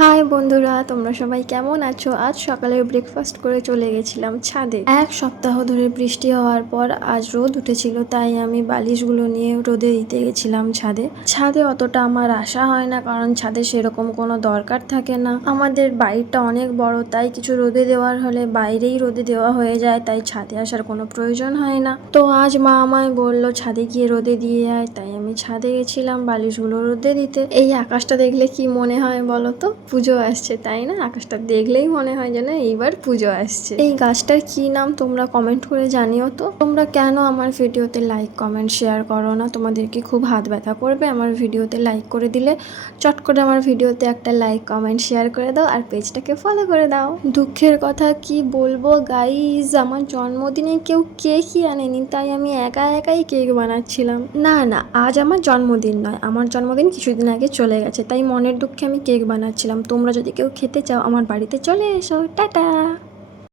High বন্ধুরা, তোমরা সবাই কেমন আছো? আজ সকালে ব্রেকফাস্ট করে চলে গেছিলাম ছাদে। এক সপ্তাহ ধরে বৃষ্টি হওয়ার পর আজ রোদ উঠেছিল, তাই আমি বালিশগুলো নিয়ে রোদে দিতে গেছিলাম ছাদে। ছাদে অতটা আমার আসা হয় না, কারণ ছাদে সেরকম কোনো দরকার থাকে না। আমাদের বাড়িটা অনেক বড়, তাই কিছু রোদে দেওয়ার হলে বাইরেই রোদে দেওয়া হয়ে যায়, তাই ছাদে আসার কোনো প্রয়োজন হয় না। তো আজ মা আমায় বললো ছাদে গিয়ে রোদে দিয়ে আয়, তাই আমি ছাদে গেছিলাম বালিশগুলো রোদে দিতে। এই আকাশটা দেখলে কি মনে হয় বলো তো? পুজো আসছে, তাই না? আকাশটা দেখলেই মনে হয় যেন এইবার পুজো আসছে। এই গাছটার কি নাম তোমরা কমেন্ট করে জানিও তো। তোমরা কেন আমার ভিডিওতে লাইক কমেন্ট শেয়ার করো না? তোমাদের কি খুব হাত ব্যথা করবে আমার ভিডিওতে লাইক করে দিলে? চট করে আমার ভিডিওতে একটা লাইক কমেন্ট শেয়ার করে দাও আর পেজটাকে ফলো করে দাও। দুঃখের কথা কি বলবো গাইজ, আমার জন্মদিনে কেউ কেকই আনেনি, তাই আমি একা একাই কেক বানাচ্ছিলাম। না না, আজ আমার জন্মদিন নয়, আমার জন্মদিন কিছুদিন আগে চলে গেছে, তাই মনের দুঃখে আমি কেক বানাচ্ছিলাম। তোমরা যদি কেউ খেতে চাও আমার বাড়িতে চলে এসো। টাটা।